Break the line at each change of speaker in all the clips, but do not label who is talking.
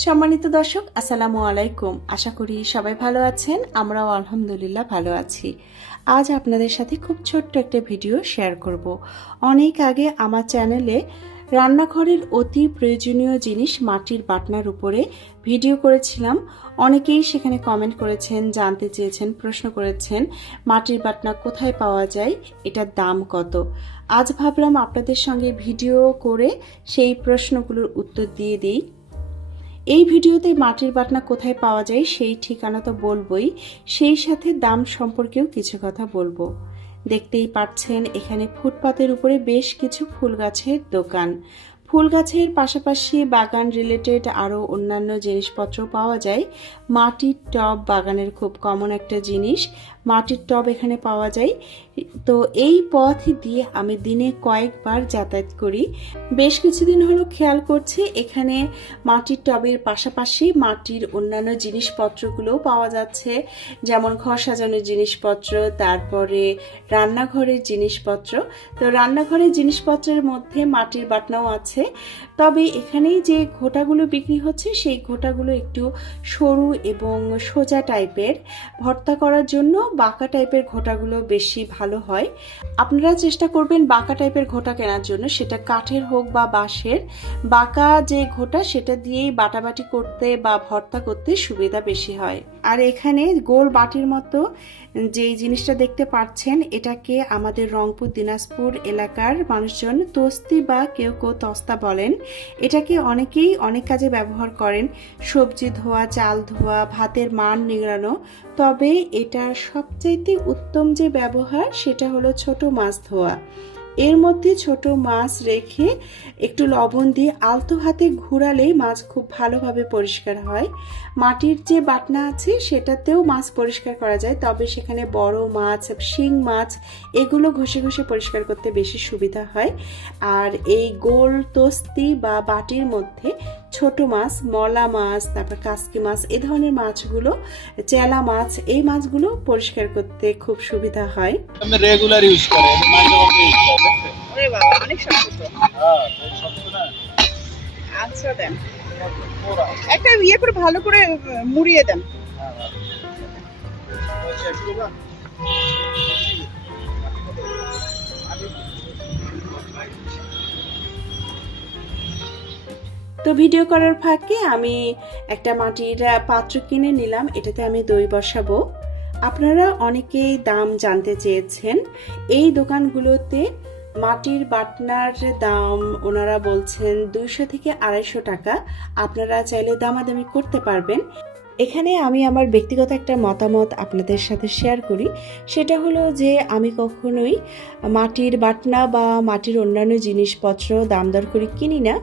সম্মানিত দর্শক, আসসালামু আলাইকুম। আশা করি সবাই ভালো আছেন, আমরাও আলহামদুলিল্লাহ ভালো আছি। আজ আপনাদের সাথে খুব ছোট্ট একটা ভিডিও শেয়ার করব। অনেক আগে আমার চ্যানেলে রান্নাঘরের অতি প্রয়োজনীয় জিনিস মাটির বাটনার উপরে ভিডিও করেছিলাম। অনেকেই সেখানে কমেন্ট করেছেন, জানতে চেয়েছেন, প্রশ্ন করেছেন, মাটির বাটনা কোথায় পাওয়া যায়, এটার দাম কত? আজ ভাবলাম আপনাদের সঙ্গে ভিডিও করে সেই প্রশ্নগুলোর উত্তর দিয়ে দিই। এই ভিডিওতে মাটির বাটনা কোথায় পাওয়া যায় সেই ঠিকানা তো বলবই, সেই সাথে দাম সম্পর্কেও কিছু কথা বলব। দেখতেই পাচ্ছেন, এখানে ফুটপাতের উপরে বেশ কিছু ফুল গাছের দোকান। ফুল গাছের পাশাপাশি বাগান রিলেটেড আরও অন্যান্য জিনিসপত্র পাওয়া যায়। মাটির টব বাগানের খুব কমন একটা জিনিস। মাটির টব এখানে পাওয়া যায়। তো এই পথ দিয়ে আমি দিনে কয়েকবার যাতায়াত করি। বেশ কিছুদিন হলো খেয়াল করছি, এখানে মাটির টবের পাশাপাশি মাটির অন্যান্য জিনিসপত্রগুলোও পাওয়া যাচ্ছে। যেমন ঘর সাজানোর জিনিসপত্র, তারপরে রান্নাঘরের জিনিসপত্র। তো রান্নাঘরের জিনিসপত্রের মধ্যে মাটির বাটনাও আছে। তবে এখানেই যে ঘোটাগুলো বিক্রি হচ্ছে, সেই ঘোটাগুলো একটু সরু এবং সোজা টাইপের। ভর্তা করার জন্য বাঁকা টাইপের ঘোটাগুলো বেশি ভালো হয়। আপনারা চেষ্টা করবেন বাঁকা টাইপের ঘোটা কেনার জন্য। সেটা কাঠের হোক বা বাঁশের, বাঁকা যে ঘোটা সেটা দিয়েই বাটাবাটি করতে বা ভর্তা করতে সুবিধা বেশি হয়। আর এখানে গোল বাটির মতো যেই জিনিসটা দেখতে পাচ্ছেন, এটাকে আমাদের রংপুর, দিনাজপুর এলাকার মানুষজন তস্তি বা কেউ কেউ তস্তা বলেন। এটাকে অনেকেই অনেক কাজে ব্যবহার করেন। সবজি ধোয়া, চাল ধোয়া, ভাতের মান নিগড়ানো। তবে এটা সবচাইতে উত্তম যে ব্যবহার সেটা হলো ছোট মাছ ধোয়া। এর মধ্যে ছোট মাছ রেখে একটু লবণ দিয়ে আলতো হাতে ঘুরালেই মাছ খুব ভালোভাবে পরিষ্কার হয়। মাটির যে বাটনা আছে সেটাতেও মাছ পরিষ্কার করা যায়, তবে সেখানে বড় মাছ, শিং মাছ, এগুলো ঘষে ঘষে পরিষ্কার করতে বেশি সুবিধা হয়। আর এই গোল তস্তি বা বাটির মধ্যে ছোট মাছ মলা মাছ তারপর কাসকি মাছ এ ধরনের মাছগুলো চেলা মাছ এই মাছগুলো পরিষ্কার করতে খুব সুবিধা হয়।
আমি রেগুলার ইউজ করে মাঝে মধ্যে ইউজ করে।
ওরে বাবা অনেক শক্ত
হ্যাঁ সত্য না?
আচ্ছা দেন।
পুরা
একটা ইয়ে করে ভালো করে মুড়িয়ে দেন।
হ্যাঁ
তো ভিডিও করার ফাঁকে আমি একটা মাটির পাত্র কিনে নিলাম। এটাতে আমি দই বসাবো। আপনারা অনেকেই দাম জানতে চেয়েছেন। এই দোকানগুলোতে মাটির বাটনার দাম ওনারা বলছেন দুইশো থেকে আড়াইশো টাকা। আপনারা চাইলে দামাদামি করতে পারবেন। এখানে আমি আমার ব্যক্তিগত একটা মতামত আপনাদের সাথে শেয়ার করি। সেটা হলো যে আমি কখনোই মাটির বাটনা বা মাটির অন্যান্য জিনিসপত্র দাম দর করে কিনি না।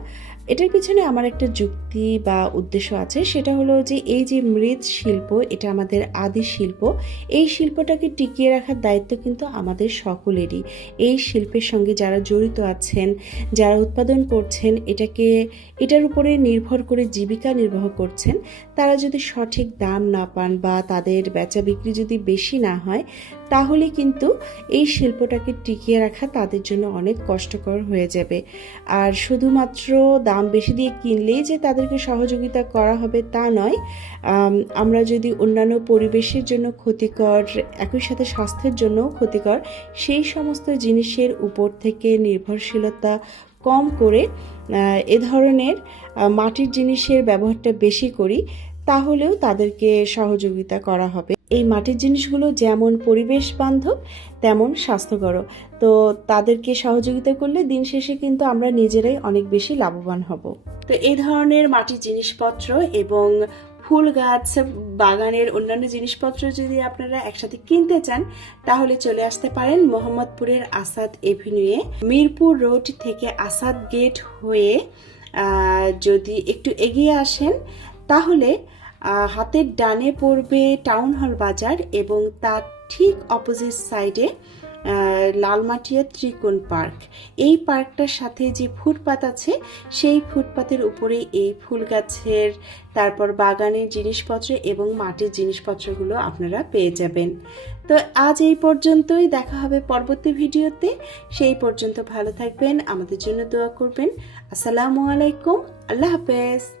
এটার পিছনে আমার একটা যুক্তি বা উদ্দেশ্য আছে, সেটা হলো যে এই যে মৃৎ শিল্প, এটা আমাদের আদি শিল্প, এই শিল্পটাকে টিকিয়ে রাখার দায়িত্ব কিন্তু আমাদের সকলেরই। এই শিল্পের সঙ্গে যারা জড়িত আছেন, যারা উৎপাদন করছেন, এটাকে, এটার উপরে নির্ভর করে জীবিকা নির্বাহ করছেন, তারা যদি সঠিক দাম না পান বা তাদের বেচা বিক্রি যদি বেশি না হয়, তাহলে কিন্তু এই শিল্পটাকে টিকিয়ে রাখা তাদের জন্য অনেক কষ্টকর হয়ে যাবে। আর শুধুমাত্র দাম বেশি দিয়ে কিনলেই যে তাদেরকে সহযোগিতা করা হবে তা নয়। আমরা যদি অন্যান্য পরিবেশের জন্য ক্ষতিকর, একই সাথে স্বাস্থ্যের জন্যও ক্ষতিকর, সেই সমস্ত জিনিসের উপর থেকে নির্ভরশীলতা কম করে এ ধরনের মাটির জিনিসের ব্যবহারটা বেশি করি, তাহলেও তাদেরকে সহযোগিতা করা হবে। এই মাটির জিনিসগুলো যেমন পরিবেশ বান্ধব, তেমন স্বাস্থ্যকর তো তাদেরকে সহযোগিতা করলে দিন শেষে কিন্তু আমরা নিজেরাই অনেক বেশি লাভবান হব। তো এই ধরনের মাটির জিনিসপত্র এবং ফুল গাছ, বাগানের অন্যান্য জিনিসপত্র যদি আপনারা একসাথে কিনতে চান, তাহলে চলে আসতে পারেন মোহাম্মদপুরের আসাদ এভিনিউয়ে। মিরপুর রোড থেকে আসাদ গেট হয়ে যদি একটু এগিয়ে আসেন, তাহলে হাতের ডানে পড়বে টাউন হল বাজার এবং তার ঠিক অপোজিট সাইডে লালমাটিয়া ত্রিকোণ পার্ক। এই পার্কটার সাথে যে ফুটপাত আছে, সেই ফুটপাতের উপরেই এই ফুল গাছের, তারপর বাগানের জিনিসপত্র এবং মাটির জিনিসপত্রগুলো আপনারা পেয়ে যাবেন। তো আজ এই পর্যন্তই, দেখা হবে পরবর্তী ভিডিওতে। সেই পর্যন্ত ভালো থাকবেন, আমাদের জন্য দোয়া করবেন। আসসালামু আলাইকুম, আল্লাহ হাফেজ।